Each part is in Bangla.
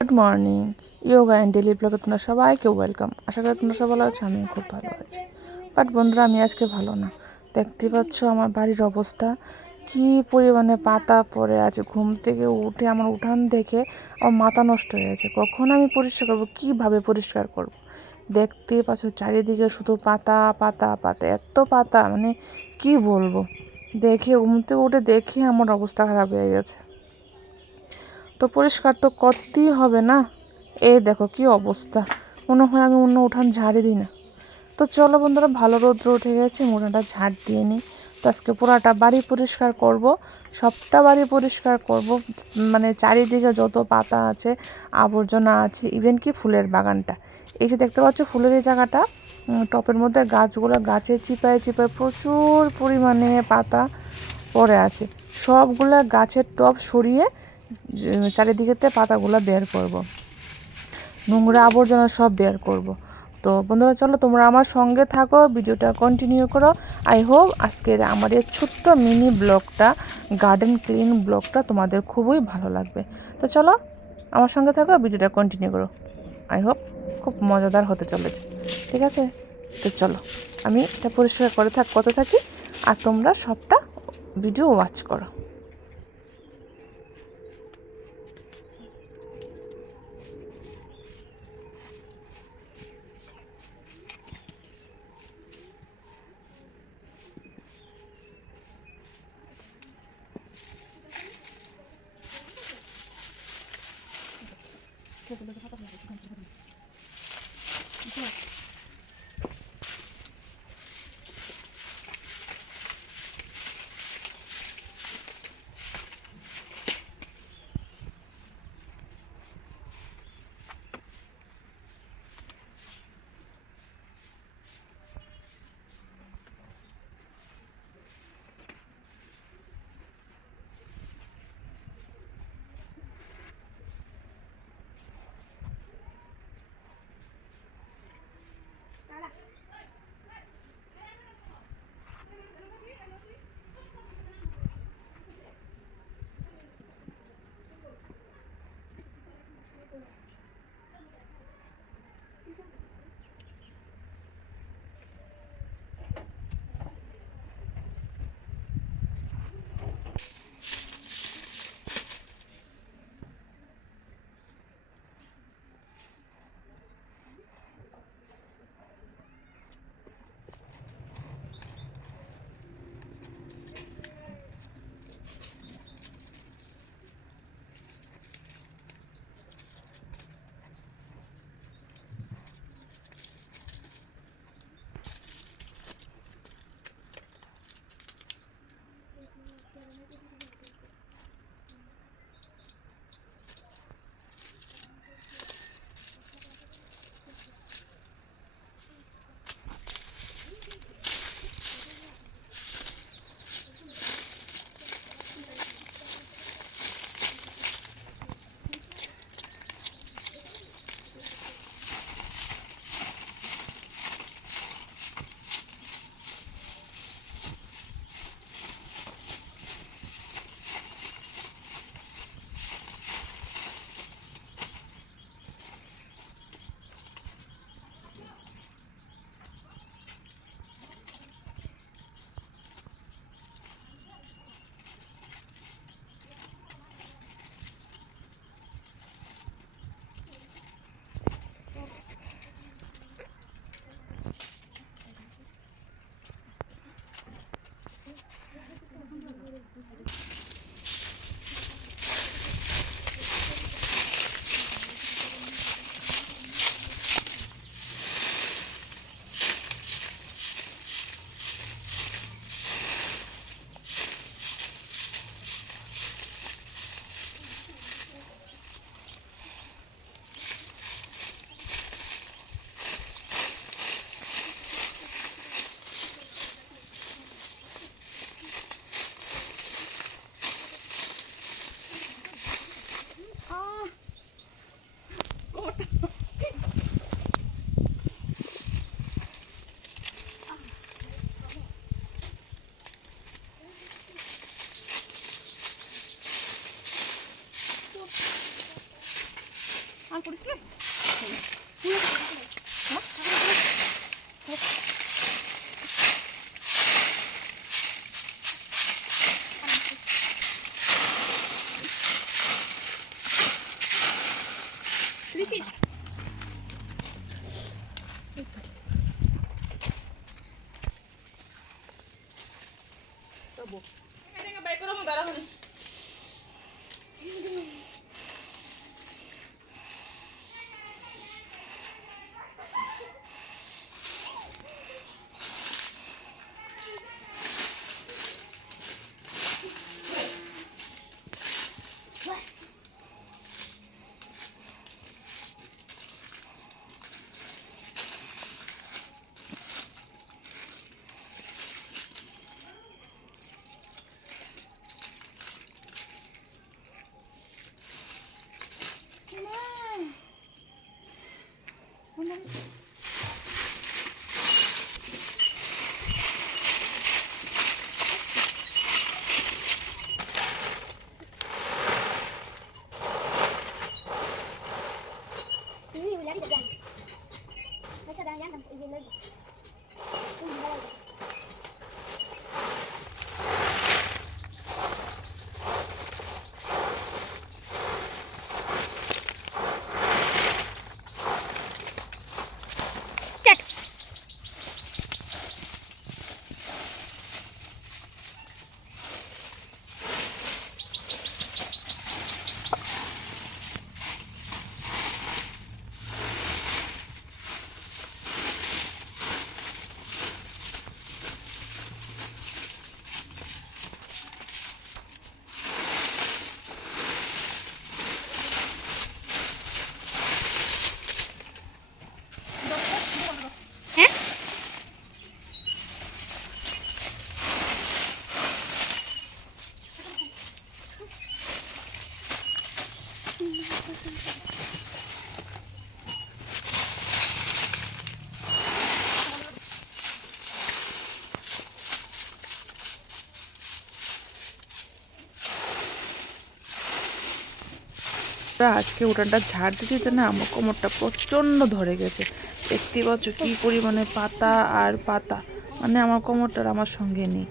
Good morning yoga and daily ব্লগে তোমরা সবাইকে ওয়েলকাম আশা করি তোমরা সব ভালো আছো আমি খুব ভালো আছি। বাট বন্ধুরা, আমি আজকে ভালো না। দেখতে পাচ্ছ আমার বাড়ির অবস্থা। কি পরিমাণে পাতা পড়ে আছে, ঘুম থেকে উঠে আমার উঠান দেখে আমার মাথা নষ্ট হয়ে গেছে। কখন আমি পরিষ্কার করব, কীভাবে পরিষ্কার করব। দেখতে পাচ্ছ চারিদিকে শুধু পাতা পাতা পাতা, এত পাতা মানে কি বলব? দেখে, ঘুম থেকে উঠে দেখে আমার অবস্থা খারাপ হয়ে গেছে। তো পরিষ্কার তো করতেই হবে না? এই দেখো কি অবস্থা। মনে হয় আমি অন্য উঠান ঝাড়ি দিই না। তো চলো বন্ধুরা, ভালো রৌদ্র উঠে গেছে উঠানটা ঝাড় দিয়ে নিই। তো আজকে পুরাটা বাড়ি পরিষ্কার করব, সবটা বাড়ি পরিষ্কার করব। মানে চারিদিকে যত পাতা আছে, আবর্জনা আছে ইভেন কি ফুলের বাগানটা। এই যে দেখতে পাচ্ছ, ফুলের এই জায়গাটা টপের মধ্যে গাছগুলো গাছে চিপায় চিপায় প্রচুর পরিমাণে পাতা পড়ে আছে। সবগুলা গাছের টপ সরিয়ে চারিদিকেতে পাতাগুলো বের করব। নোংরা আবর্জনা সব বের করব। তো বন্ধুরা, চলো তোমরা আমার সঙ্গে থাকো, ভিডিওটা কন্টিনিউ করো। আই হোপ আজকের আমার এই ছোট্ট মিনি ব্লগটা গার্ডেন ক্লিন ব্লগটা তোমাদের খুবই ভালো লাগবে। তো চলো আমার সঙ্গে থাকো, ভিডিওটা কন্টিনিউ করো। আই হোপ খুব মজাদার হতে চলেছে। ঠিক আছে? তো চলো, আমি এটা পরিষ্কার করে থাক, করতে থাকি। আর তোমরা সবটা ভিডিও ওয়াচ করো। করিস না Ricky. এটাকে Lari ke belakang. Masa dalam yang tempat ini তা আজকে উঠানটা ঝাড় দিতে দিতে না আমার কোমরটা প্রচণ্ড ধরে গেছে। দেখতে পাচ্ছ কী পরিমাণে পাতা আর পাতা। মানে আমার কোমরটা আমার সঙ্গে নেই।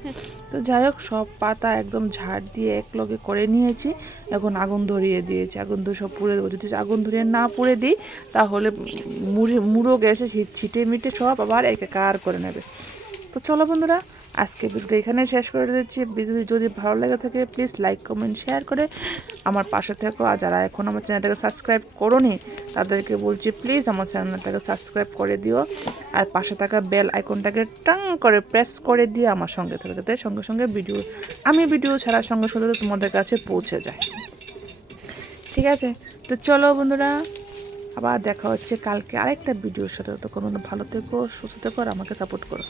তো যাই হোক, সব পাতা একদম ঝাড় দিয়ে এক লগে করে নিয়েছি। এখন আগুন ধরিয়ে দিয়েছি। আগুন ধরে সব পুড়ে দেবো। যদি আগুন ধরিয়ে না পুড়ে দিই, তাহলে মুড়ে, মুড়ো গেছে ছিটে মিটে সব আবার একাকার করে নেবে। তো চলো বন্ধুরা আজকে ভিডিওটা এখানে শেষ করে দিচ্ছি। যদি যদি ভালো লেগে থাকে প্লিজ লাইক কমেন্ট শেয়ার করে আমার পাশে থেকো। আর যারা এখন আমার চ্যানেলটাকে সাবস্ক্রাইব করোনি, তাদেরকে বলছি প্লিজ আমার চ্যানেলটাকে সাবস্ক্রাইব করে দিও। আর পাশে থাকা বেল আইকনটাকে টাং করে প্রেস করে দিয়ে আমার সঙ্গে থাকে, যাতে সঙ্গে সঙ্গে ভিডিও আমি ভিডিও ছাড়ার সঙ্গে সঙ্গে তোমাদের কাছে পৌঁছে যায়। ঠিক আছে? তো চলো বন্ধুরা, আবার দেখা হচ্ছে কালকে আরেকটা ভিডিওর সাথে। তো কোনো ভালো থেকো, সুস্থ থেকো, আর আমাকে সাপোর্ট করো।